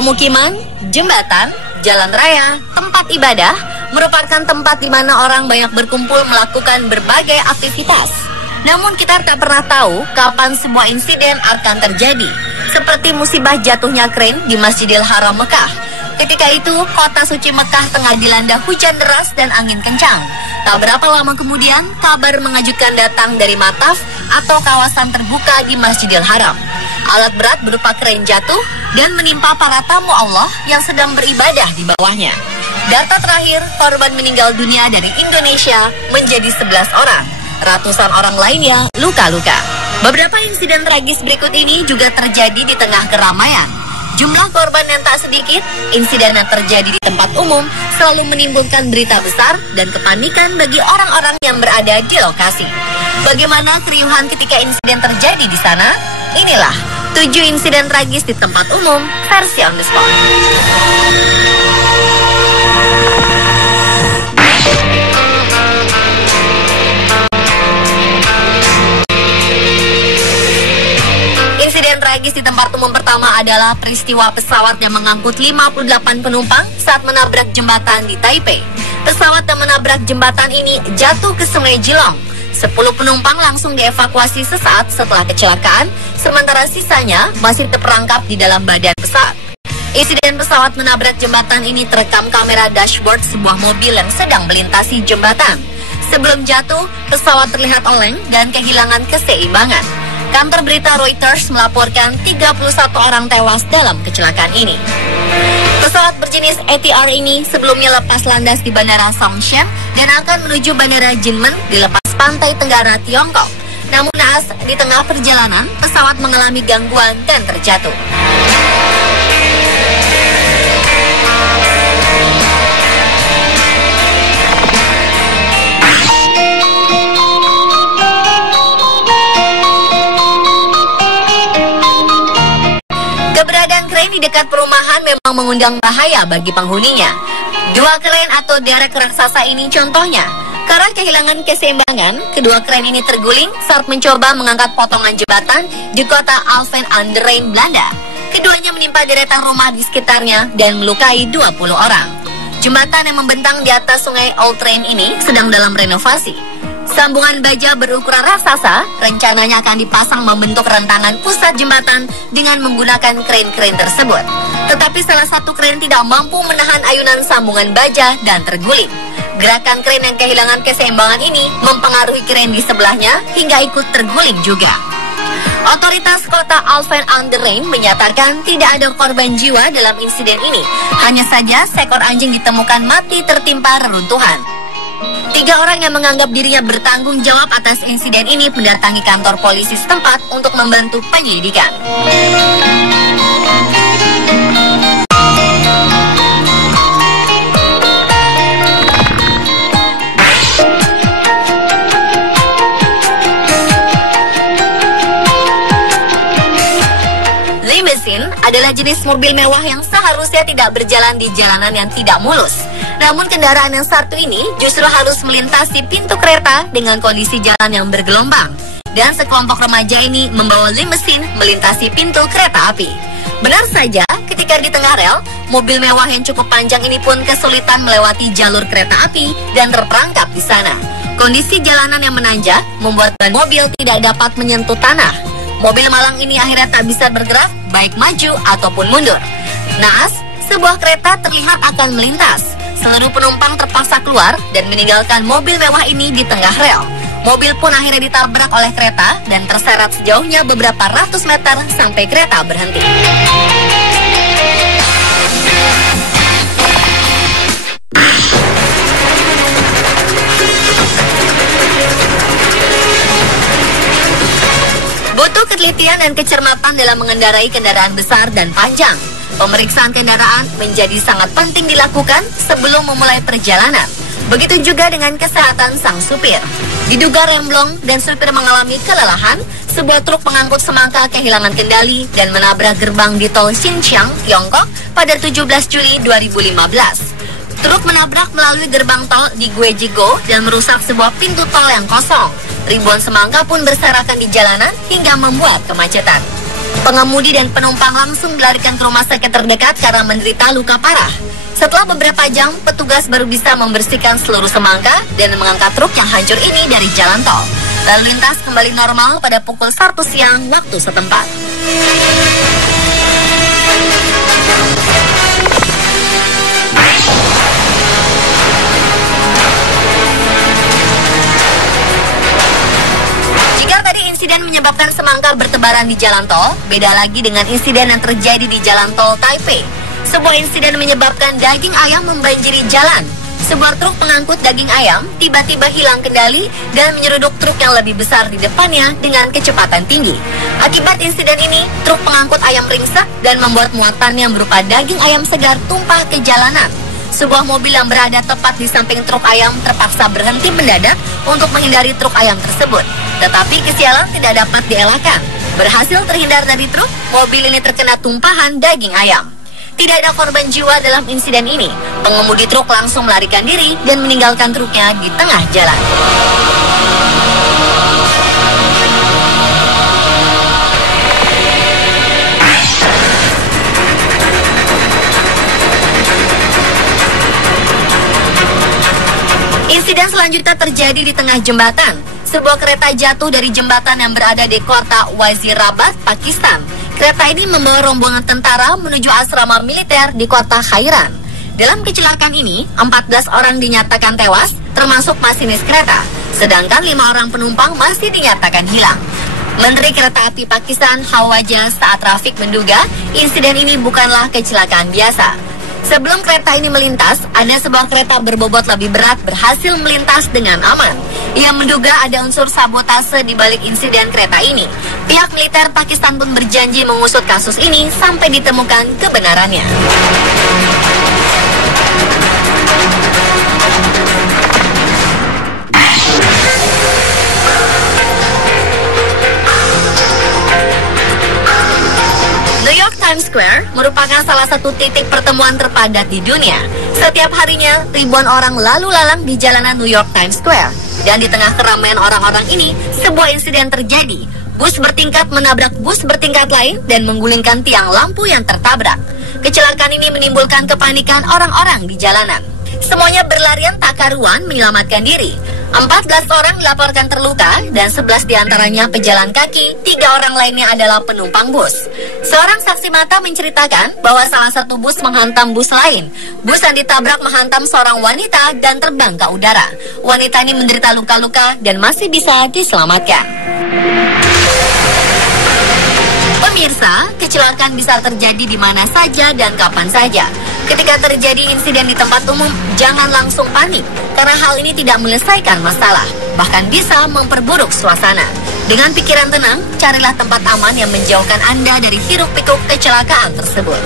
Pemukiman, jembatan, jalan raya, tempat ibadah merupakan tempat di mana orang banyak berkumpul melakukan berbagai aktivitas. Namun kita tak pernah tahu kapan sebuah insiden akan terjadi, seperti musibah jatuhnya kren di Masjidil Haram Mekah. Ketika itu, kota suci Mekah tengah dilanda hujan deras dan angin kencang. Tak berapa lama kemudian, kabar mengejutkan datang dari Mataf atau kawasan terbuka di Masjidil Haram. Alat berat berupa kren jatuh dan menimpa para tamu Allah yang sedang beribadah di bawahnya. Data terakhir, korban meninggal dunia dari Indonesia menjadi 11 orang. Ratusan orang lainnya luka-luka. Beberapa insiden tragis berikut ini juga terjadi di tengah keramaian. Jumlah korban yang tak sedikit, insiden yang terjadi di tempat umum selalu menimbulkan berita besar dan kepanikan bagi orang-orang yang berada di lokasi. Bagaimana keriuhan ketika insiden terjadi di sana? Inilah 7 insiden tragis di tempat umum versi on the spot. Insiden tragis di tempat umum pertama adalah peristiwa pesawat yang mengangkut 58 penumpang saat menabrak jembatan di Taipei. Pesawat yang menabrak jembatan ini jatuh ke Sungai Jilong. 10 penumpang langsung dievakuasi sesaat setelah kecelakaan, sementara sisanya masih terperangkap di dalam badan pesawat. Insiden pesawat menabrak jembatan ini terekam kamera dashboard sebuah mobil yang sedang melintasi jembatan. Sebelum jatuh, pesawat terlihat oleng dan kehilangan keseimbangan. Kantor berita Reuters melaporkan 31 orang tewas dalam kecelakaan ini. Pesawat berjenis ATR ini sebelumnya lepas landas di Bandara Songshan dan akan menuju Bandara Jinmen di lepas pantai tenggara Tiongkok. Namun naas, di tengah perjalanan, pesawat mengalami gangguan dan terjatuh. Keberadaan kren di dekat perumahan memang mengundang bahaya bagi penghuninya. 2 kren atau derek raksasa ini contohnya. Karena kehilangan keseimbangan, kedua kren ini terguling saat mencoba mengangkat potongan jembatan di kota Alphen aan den Rijn, Belanda. Keduanya menimpa deretan rumah di sekitarnya dan melukai 20 orang. Jembatan yang membentang di atas sungai Old Rijn ini sedang dalam renovasi. Sambungan baja berukuran raksasa rencananya akan dipasang membentuk rentangan pusat jembatan dengan menggunakan kren-kren tersebut. Tetapi salah satu kren tidak mampu menahan ayunan sambungan baja dan terguling. Gerakan kren yang kehilangan keseimbangan ini mempengaruhi kren di sebelahnya hingga ikut terguling juga. Otoritas kota Alphen aan den Rijn menyatakan tidak ada korban jiwa dalam insiden ini. Hanya saja seekor anjing ditemukan mati tertimpa reruntuhan. 3 orang yang menganggap dirinya bertanggung jawab atas insiden ini mendatangi kantor polisi setempat untuk membantu penyelidikan. Limousine adalah jenis mobil mewah yang seharusnya tidak berjalan di jalanan yang tidak mulus. Namun kendaraan yang satu ini justru harus melintasi pintu kereta dengan kondisi jalan yang bergelombang. Dan sekelompok remaja ini membawa limousine melintasi pintu kereta api. Benar saja, ketika di tengah rel, mobil mewah yang cukup panjang ini pun kesulitan melewati jalur kereta api dan terperangkap di sana. Kondisi jalanan yang menanjak membuat ban mobil tidak dapat menyentuh tanah. Mobil malang ini akhirnya tak bisa bergerak, baik maju ataupun mundur. Naas, sebuah kereta terlihat akan melintas. Seluruh penumpang terpaksa keluar dan meninggalkan mobil mewah ini di tengah rel. Mobil pun akhirnya ditabrak oleh kereta dan terseret sejauhnya beberapa ratus meter sampai kereta berhenti. Butuh ketelitian dan kecermatan dalam mengendarai kendaraan besar dan panjang. Pemeriksaan kendaraan menjadi sangat penting dilakukan sebelum memulai perjalanan. Begitu juga dengan kesehatan sang supir. Diduga remblong dan supir mengalami kelelahan, sebuah truk pengangkut semangka kehilangan kendali dan menabrak gerbang di tol Xinjiang, Tiongkok pada 17 Juli 2015. Truk menabrak melalui gerbang tol di Guejigo dan merusak sebuah pintu tol yang kosong. Ribuan semangka pun berserakan di jalanan hingga membuat kemacetan. Pengemudi dan penumpang langsung dilarikan ke rumah sakit terdekat karena menderita luka parah. Setelah beberapa jam, petugas baru bisa membersihkan seluruh semangka dan mengangkat truk yang hancur ini dari jalan tol. Lalu lintas kembali normal pada pukul 1 siang waktu setempat. Jika tadi insiden menyebabkan semangka bertebaran di jalan tol, beda lagi dengan insiden yang terjadi di jalan tol Taipei. Sebuah insiden menyebabkan daging ayam membanjiri jalan. Sebuah truk pengangkut daging ayam tiba-tiba hilang kendali dan menyeruduk truk yang lebih besar di depannya dengan kecepatan tinggi. Akibat insiden ini, truk pengangkut ayam ringsek dan membuat muatan yang berupa daging ayam segar tumpah ke jalanan. Sebuah mobil yang berada tepat di samping truk ayam terpaksa berhenti mendadak untuk menghindari truk ayam tersebut. Tetapi kesialan tidak dapat dielakkan. Berhasil terhindar dari truk, mobil ini terkena tumpahan daging ayam. Tidak ada korban jiwa dalam insiden ini. Pengemudi truk langsung melarikan diri dan meninggalkan truknya di tengah jalan. Insiden selanjutnya terjadi di tengah jembatan. Sebuah kereta jatuh dari jembatan yang berada di kota Wazirabad, Pakistan. Kereta ini membawa rombongan tentara menuju asrama militer di kota Khairan. Dalam kecelakaan ini, 14 orang dinyatakan tewas, termasuk masinis kereta. Sedangkan 5 orang penumpang masih dinyatakan hilang. Menteri Kereta Api Pakistan Khawaja Saat Rafiq menduga insiden ini bukanlah kecelakaan biasa. Sebelum kereta ini melintas, ada sebuah kereta berbobot lebih berat berhasil melintas dengan aman. Ia menduga ada unsur sabotase di balik insiden kereta ini. Pihak militer Pakistan pun berjanji mengusut kasus ini sampai ditemukan kebenarannya. New York Times Square merupakan salah satu titik pertemuan terpadat di dunia. Setiap harinya, ribuan orang lalu lalang di jalanan New York Times Square. Dan di tengah keramaian orang-orang ini, sebuah insiden terjadi. Bus bertingkat menabrak bus bertingkat lain dan menggulingkan tiang lampu yang tertabrak. Kecelakaan ini menimbulkan kepanikan orang-orang di jalanan. Semuanya berlarian tak karuan menyelamatkan diri. 14 orang dilaporkan terluka dan 11 diantaranya pejalan kaki, 3 orang lainnya adalah penumpang bus. Seorang saksi mata menceritakan bahwa salah satu bus menghantam bus lain. Bus yang ditabrak menghantam seorang wanita dan terbang ke udara. Wanita ini menderita luka-luka dan masih bisa diselamatkan. Pemirsa, kecelakaan bisa terjadi di mana saja dan kapan saja. Ketika terjadi insiden di tempat umum, jangan langsung panik, karena hal ini tidak menyelesaikan masalah, bahkan bisa memperburuk suasana. Dengan pikiran tenang, carilah tempat aman yang menjauhkan Anda dari hiruk-pikuk kecelakaan tersebut.